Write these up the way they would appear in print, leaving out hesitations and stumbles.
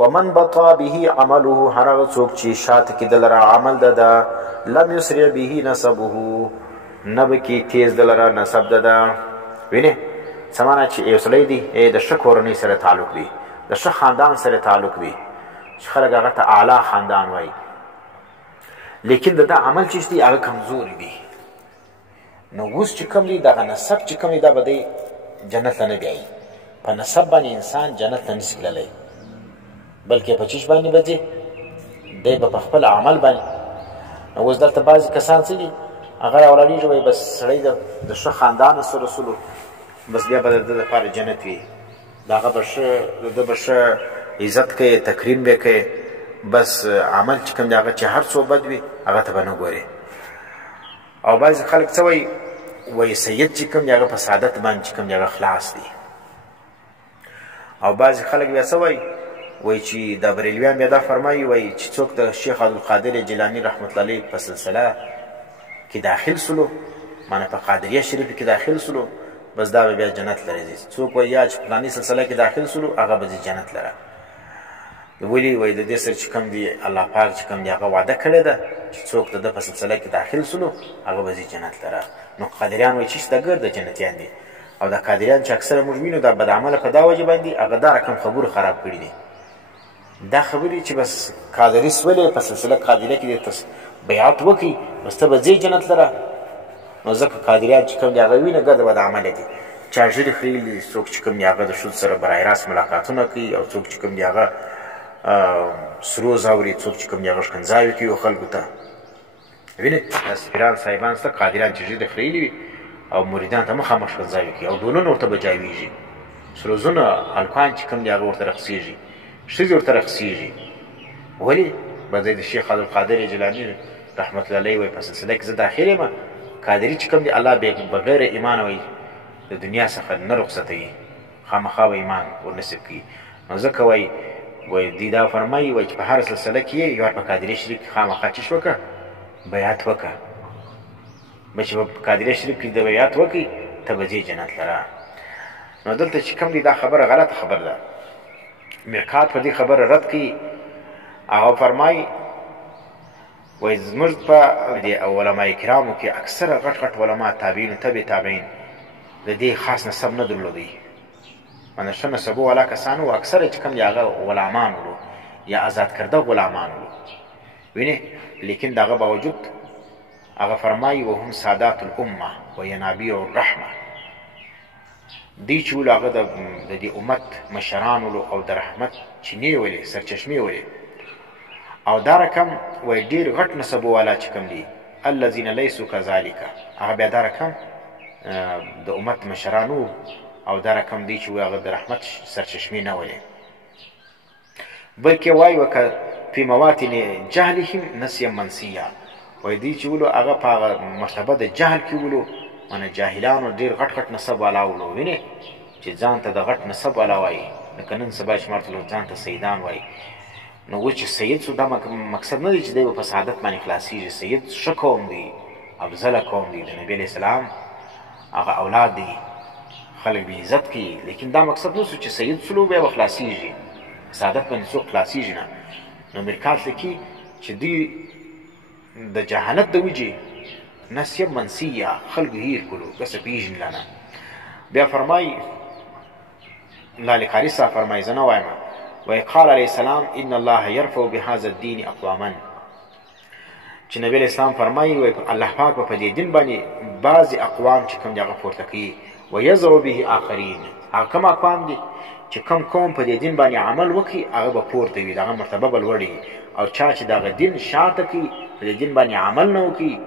ومن بطا به عمله هر هغه څوک چې شاته کې د لره عمل ده لم یسرع به نسبه نه به کې تیز د لره نسب ده وینې څه معنا چې یو سړی دی د ښه کورنۍ سره تعلق دی د ښه خاندان سره تعلق دی چې خلک هغه ته اعلی خاندان وایي لیکن د ده عمل چې دی هغه کمزوري دی نو اوس چې کوم دی دغه نسب چې کوم دی دا به دی جنت ته نه بیایي په نسب باندې انسان جنت ته نشي تللی بلکې په چیش باندې به ځي دی به په خپل عمل باندې نو اوس دلته بعضې کسان څه دي هغه راولاړېږي وایي بس سړی د ښه خاندان سره رسولو بس بیا به د ده دپاره جنت وي د هغه به ښه د ده به ښه عزت کوي تکریم به کوي بس عمل چې کوم دی هغه چې هر څو بد وي هغه ته به نه ګوري او بعضې خلک څه وایي سید چې کوم دی هغه په سعادت باندې چې کوم دی هغه خلاص دی او بعضې خلک بیا څه وایي چې دا بریلویان بیا دا فرمایي وایي چې څوک د شیخ عبدالقادر جیلاني رحمت الله علیه په سلسله کې داخل سلو معنی په قادریه شریفه کې داخل سلو بس دا به بیا جنت لره ځي څوک وایي یا چې فلاني سلسله کې داخل سلو هغه به ځي جنت لره ولې وایي د دې سره چې کوم دی الله پاک چې کوم دی هغه وعده کړې ده چې څوک د ده په سلسله کې داخل سلو هغه به ځي جنت لره نو قادریان وایي چې ستګر د جنتیان دي او دا قادریان چې اکثره موږ وینو دا بدعمله په دا وجه باندې هغه دا رقم خبرو خراب کړي دي دا خبرې چې بس قادري سولې په سلسله قادریه کې د بیعت وکړي بس ته به ځې جنت لره نو ځکه قادریان چې کوم دی هغه وینه ګرده بدعمله دي چا ژیړې خریلي دي څوک چې کوم دی هغه د ښځو سره برای راست ملاقاتونه کوي او څوک چې کوم دی هغه سرو زاوري څوک چې کوم دی هغه ښکنځاوې کوي خلکو ته وینې دا سپیران صاحبان شته قادریان چې ژیړې خریلي وي او مریدان ته مخامخ ښکنځاوې کوي او ډولونه ورته بجاویږي سروزونه هلکان چې کوم دی هغه ورته رقصېږي ښځې ورته رقصېږي ولې به د شیخ عبدالقادر جیلاني رحمت الله علیه وایي په سلسله کې زه داخل یم قادري چې کوم دی الله بغیر ایمان وایي د دنیا څخه نه رخصتوي خامخا به ایمان ورنصیب کوي نو ځکه وایي دوی دا فرمایي وایي چې په هره سلسله کې یې یو په قادري شریف کې خامخا چش وکړه بیعت وکړه به چې په قادري شریف کې د بیعت وکړي ته به ځې جنت لره نو دلته چې کوم دی دا خبره غلطه خبره ده مرکات په دې خبره رد کوي هغه فرمایي وایي زموږ په علماء کرامو کې اکثره غټ غټ علما تابعین تبع تابعین د دې خاص نسب نه درلودی معنی ښه نسبو والا کسان وو اکثره چې کوم دی هغه غلامان وو یا آزاد کرده غلامان وو وینې لیکن د هغه باوجود هغه فرمایي وهم سادات الامه و ینابیع الرحمه دی چې ولو هغه د دې امت مشران ولو او د رحمت چینې ولې سرچشمې ولې او دا رقم وایي ډېر غټ نسبو والا چې کوم دي الذین لیسو کذالک هغه بیا دا رقم د امت مشران وو او دا رقم دی چې هغه د رحمت سرچشمې نه ولې بلکې وایي وکه فی مواطن جهلهم نسیا منسیا وایي دی چې ولو هغه په هغه مرتبه د جهل کې ولو معنی جاهلانو ډېر غټ غټ نسب والا ولو وینې چې ځان ته د غټ نسب والا وایي لکه نن سبا چې مارته ځان ته سیدان وایي نو و چې سید سو دا مقصد نه دی چې دی به په سعادت باندې خلاصېږي سید ښه قوم دی افضله قوم دی د نبي علیه السلام هغه اولاد دی خلک به عزت کوي لیکن دا مقصد نه سو چې سید سلو بیا به خلاصېږي سعادت باندې څوک خلاصېږي نه نو مرکات لیکي چې دوی د جهالت د وجې نسیه منسیه خلکو هیر کړو کسه پیژنله نه بیا فرمایي لالي قاري صاحب فرمایي زه نه وایم وایي قال علیه السلام ان الله یرفع بهذا الدین اقواما چې نبی علیه السلام فرمایي وایي الله پاک به په دې دین باندې بعضې اقوام چې کوم دي هغه پورته کوي ویضع به آخرین هغه کوم اقوام دي چې کوم قوم په دې دین باندې عمل وکړي هغه به پورته وي د هغه مرتبه به لوړې او چا چې د هغه دین شاته کوي په دې دین باندې عمل نه وکړي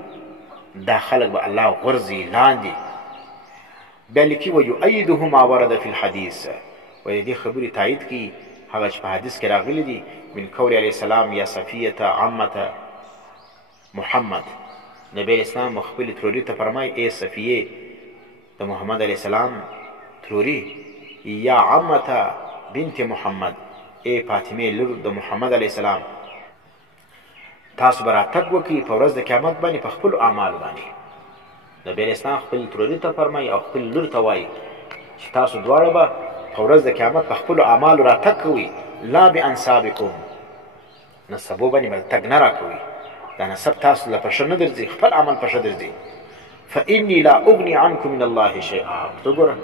دا خلق به الله غرزي لاندې بیا لیکي ویؤیده ما ورد فی الحدیث وایي دې خبرې تایید کوي هغه چې په حدیث کې راغلی دي من قول علیه السلام یا صفیة عمة محمد نبی علیه السلام خپلې تروري ته فرمایي ای صفیې د محمد علیه السلام تروري یا عمة بنت محمد ای فاطمې لور د محمد علیه السلام تاسو به راتګ وکړئ په ورځ د قیامت باندې په خپلو اعمالو باندې نبي علیه السلام خپل تروري ته فرمایي او خپل لور ته وایي چې تاسو دواړه به په ورځ د قیامت په خپلو اعمالو راتګ کوئ لا بانسابکم نسبو باندې به تګ نه راکوئ دا نسب تاسو له په ښه نه درځي خپل عمل په ښه درځي فإني لا أغني عنكم من الله شيئا ته ګوره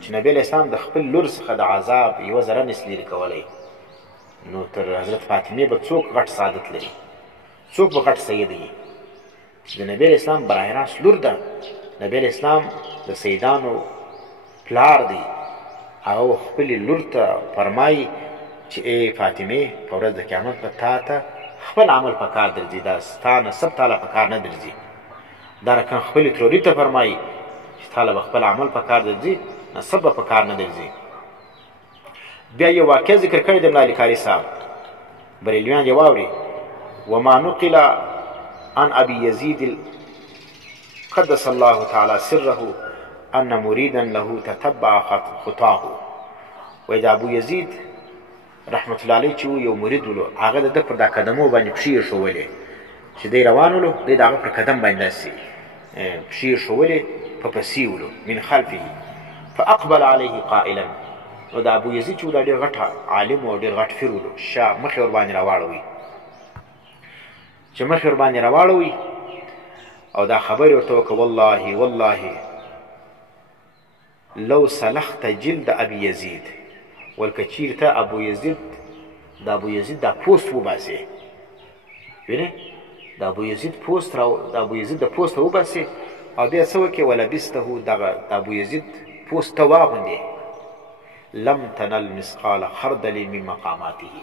چې نبي علیه السلام د خپل لور څخه د عذاب یوه ذره نس لرې کولی نو تر حضرت فاطمې به څوک غټ سعادت لري څوک به غټ سید وي چې د نبي علیه السلام براه راست لور ده نبي علیه السلام د سیدانو پلار دی هغه خپلې لور ته فرمایي چې ای فاطمې په ورځ د قیامت به تا ته خپل عمل په کار درځي دا ستا نسب تاله په کار نه درځي دا رقم خپلې تروري ته فرمایي چې تاله به خپل عمل په کار درځي نسب به په کار نه درځي بیا یو واقع ذکر کړی د ملا علي کاري صاحب بریلویان یې واوري وما نقل عن ابي يزيد قدس الله تعالى سره ان مريدا له تتبع خطاه وای دا ابو یزید رحمت الله علیه چې یو مرید ولو هغه د ده پر دا قدمو باندې پښې یې ښولې چې دی روان ولو دی د هغه پر قدم باندې داسې پښې یې ښولې په پسې ولو من خلفه فاقبل عليه قائلا نو د ابو یزید چې دا ډېر غټ عالم او ډېر غټ فیر ولو شا مخې ورباندې راواړوي چې مخې ورباندې راواړوي او دا خبرې ورته وکړه والله والله لو سلخت جلد ابي يزيد ولکه چیرته ابو یزید د ابو یزید دا پوست وباسې وینې د ابو یزید پوست د ابو یزید د پوست وباسې او بیا څه وکړې ولبسته دغه د ابو یزید پوست ته واغوندې لم تنل مثقال خردل من مقاماته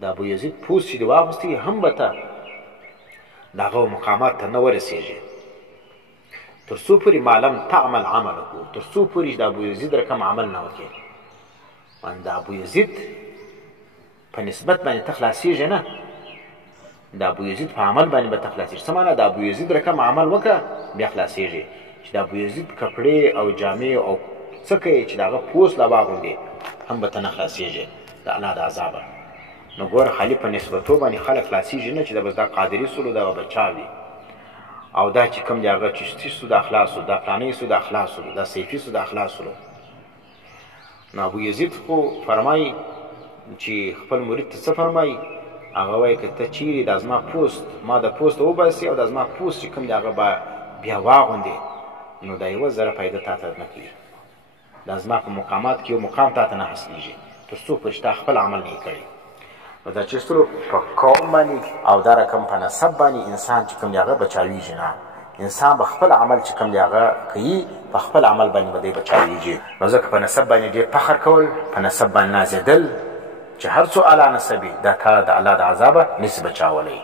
د ابو یزید پوست چې دې واغوستې هم به ته د هغه مقامات ته نه ورسېږي تر څو پورې معلم تعمل عمله تر څو پورې د ابو یزید رقم عمل نه وکړي د ابو یزید په نسبت باندې ته خلاصېږې نه د ابو یزید په عمل باندې به ته خلاصېږي څه معنا د ابو یزید رقم عمل وکړه بیا خلاصېږي چې د ابو یزید کپړې او جامې او څه کوي چې د هغه پوست لا واغوندې هم به ته نه خلاصېږې د الله د عذابه نو ګوره خالي په نسبتو باندې خلک خلاصېږي نه چې د بس دا قادري سولو دغه بچا وي او دا چې کوم دی هغه چشتي سو د اخلاص سو دا فلاني سو د اخلاص سو دا سیفي سو د اخلاص سو نو ابو یزید خو فرمایي چې خپل مرید ته څه فرمایي هغه وایي که ته چیرې دا زما پوست ما د پوسته وباسې او دا زما پوست چې کوم دی هغه به بیا واغوندې نو دا یوه ذره فایده تا ته نه کوي دا زما په مقامات کې یو مقام تا ته نه حاصلېږي تر څو پورې چې تا خپل عمل نه یې کړی نو دا چیستلو په قوم باندې او دا رقم په نسب باندې انسان چې کوم دی هغه بچاویږي نه انسان به خپل عمل چې کوم دی هغه کوي په خپل عمل باندې به دی بچاویږي نو ځکه په نسب باندې ډېر فخر کول په نسب باندې نازېدل چې هر څو اعلی نسب وي دا تا د الله د عذابه نسي بچاولی